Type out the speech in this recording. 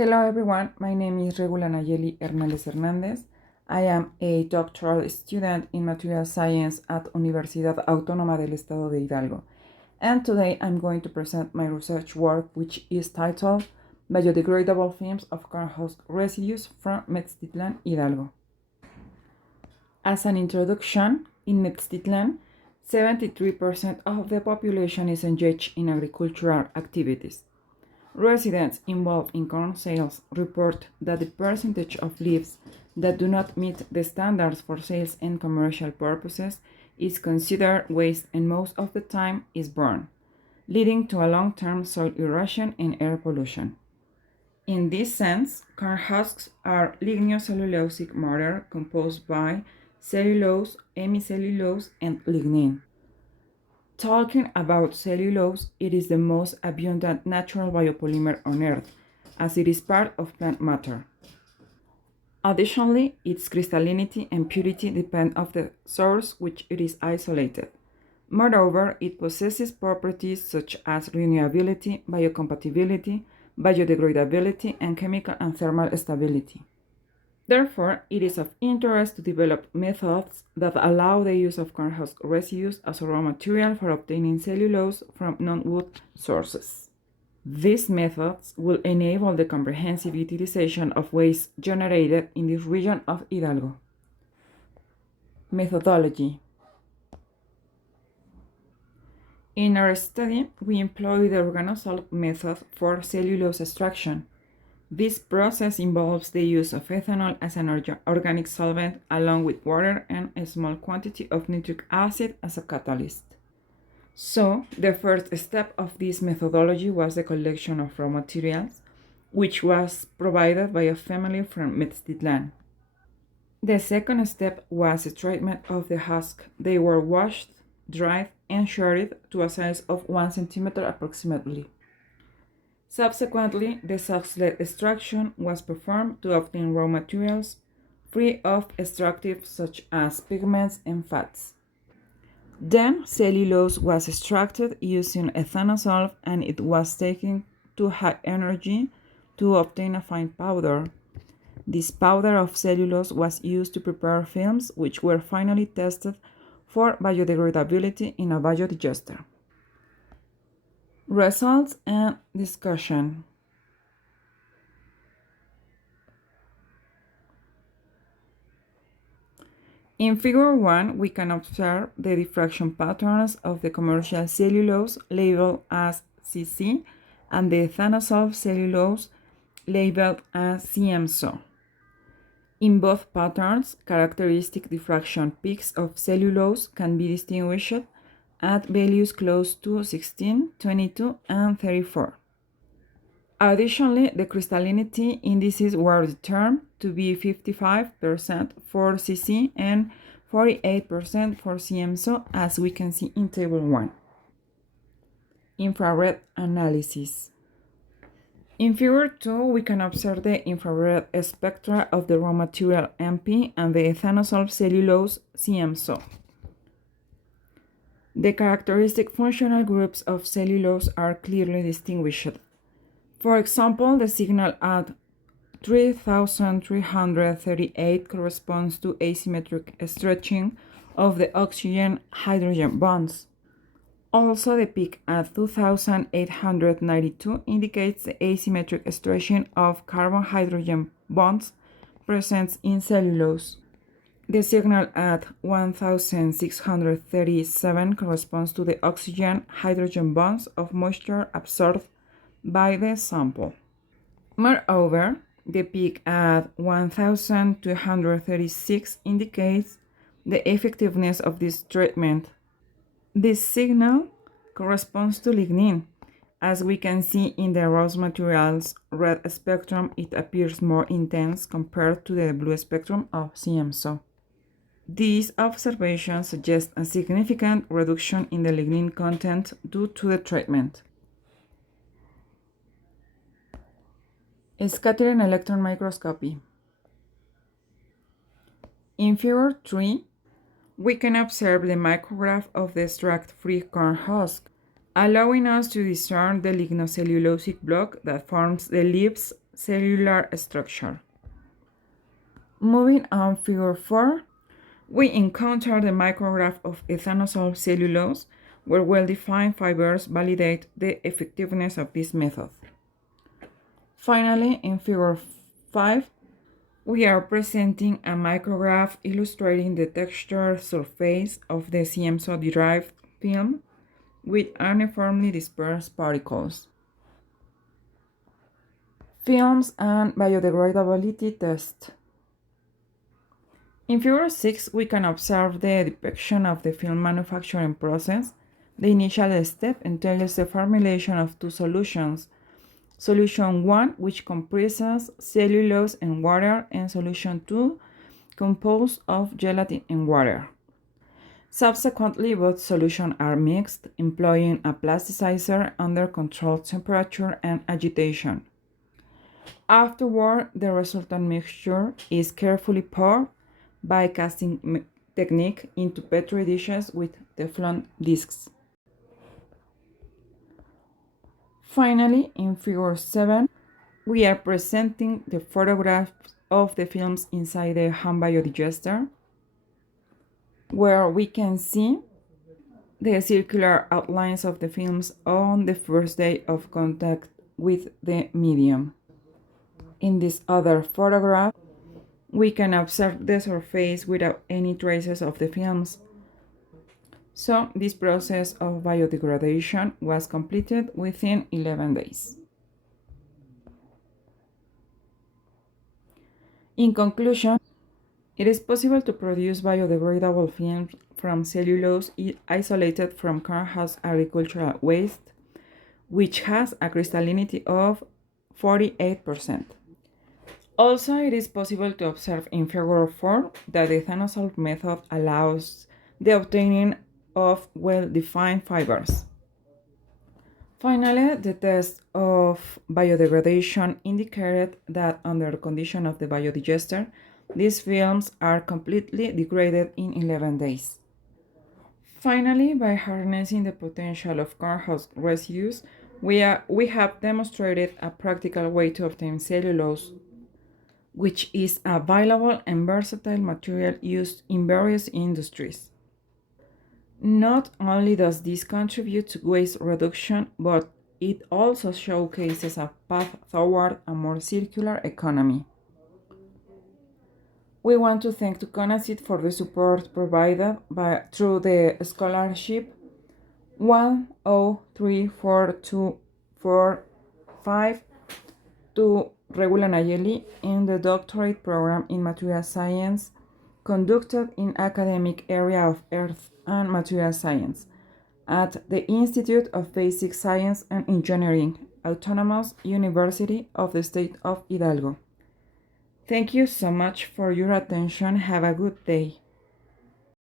Hello everyone, my name is Regula Nayeli Hernández Hernández. I am a doctoral student in material science at Universidad Autónoma del Estado de Hidalgo. And today I'm going to present my research work, which is titled Biodegradable Films of Corn Husk Residues from METZTITLAN, Hidalgo. As an introduction, in METZTITLAN, 73% of the population is engaged in agricultural activities. Residents involved in corn sales report that the percentage of leaves that do not meet the standards for sales and commercial purposes is considered waste and most of the time is burned, leading to a long-term soil erosion and air pollution. In this sense, corn husks are lignocellulosic matter composed by cellulose, hemicellulose, and lignin. Talking about cellulose, it is the most abundant natural biopolymer on Earth, as it is part of plant matter. Additionally, its crystallinity and purity depend on the source which it is isolated. Moreover, it possesses properties such as renewability, biocompatibility, biodegradability, and chemical and thermal stability. Therefore, it is of interest to develop methods that allow the use of corn husk residues as a raw material for obtaining cellulose from non-wood sources. These methods will enable the comprehensive utilization of waste generated in this region of Hidalgo. Methodology. In our study, we employ the organosolv method for cellulose extraction. This process involves the use of ethanol as an organic solvent along with water and a small quantity of nitric acid as a catalyst. So, the first step of this methodology was the collection of raw materials, which was provided by a family from METZTITLAN. The second step was the treatment of the husk. They were washed, dried, and shredded to a size of 1 centimeter approximately. Subsequently, the husk-led extraction was performed to obtain raw materials free of extractives such as pigments and fats. Then, cellulose was extracted using ethanosolv and it was taken to high energy to obtain a fine powder. This powder of cellulose was used to prepare films which were finally tested for biodegradability in a biodigester. Results and discussion. In Figure 1, we can observe the diffraction patterns of the commercial cellulose labeled as CC and the ethanosolv cellulose labeled as CMSO. In both patterns, characteristic diffraction peaks of cellulose can be distinguished at values close to 16, 22, and 34. Additionally, the crystallinity indices were determined to be 55% for CC and 48% for CMSO, as we can see in Table 1. Infrared analysis. In Figure 2, we can observe the infrared spectra of the raw material MP and the ethanosolv cellulose CMSO. The characteristic functional groups of cellulose are clearly distinguished. For example, the signal at 3338 corresponds to asymmetric stretching of the oxygen-hydrogen bonds. Also, the peak at 2892 indicates the asymmetric stretching of carbon-hydrogen bonds present in cellulose. The signal at 1637 corresponds to the oxygen-hydrogen bonds of moisture absorbed by the sample. Moreover, the peak at 1236 indicates the effectiveness of this treatment. This signal corresponds to lignin. As we can see in the raw material's red spectrum, it appears more intense compared to the blue spectrum of CMSO. These observations suggest a significant reduction in the lignin content due to the treatment. Scattering electron microscopy. In Figure 3, we can observe the micrograph of the extract-free corn husk, allowing us to discern the lignocellulosic block that forms the leaves cellular structure. Moving on, figure 4, we encounter the micrograph of ethanosol cellulose, where well-defined fibers validate the effectiveness of this method. Finally, in figure 5, we are presenting a micrograph illustrating the texture surface of the CMSO-derived film with uniformly dispersed particles. Films and biodegradability test. In figure 6, we can observe the depiction of the film manufacturing process. The initial step entails the formulation of two solutions. Solution 1, which comprises cellulose and water, and solution 2, composed of gelatin and water. Subsequently, both solutions are mixed, employing a plasticizer under controlled temperature and agitation. Afterward, the resultant mixture is carefully poured by casting technique into petri dishes with Teflon discs. Finally, in figure 7, we are presenting the photographs of the films inside the hand biodigester, where we can see the circular outlines of the films on the first day of contact with the medium. In this other photograph, we can observe the surface without any traces of the films. So this process of biodegradation was completed within 11 days. In conclusion, it is possible to produce biodegradable films from cellulose isolated from corn husk agricultural waste, which has a crystallinity of 48%. Also, it is possible to observe in figure 4 that the ethanosol method allows the obtaining of well-defined fibers. Finally, the test of biodegradation indicated that under the condition of the biodigester, these films are completely degraded in 11 days. Finally, by harnessing the potential of corn husk residues, we have demonstrated a practical way to obtain cellulose, which is a valuable and versatile material used in various industries. Not only does this contribute to waste reduction, but it also showcases a path toward a more circular economy. We want to thank CONACYT for the support provided through the scholarship 103425 to Regula Nayeli in the doctorate program in material science conducted in academic area of Earth and Material Science at the Institute of Basic Science and Engineering, Autonomous University of the State of Hidalgo. Thank you so much for your attention. Have a good day.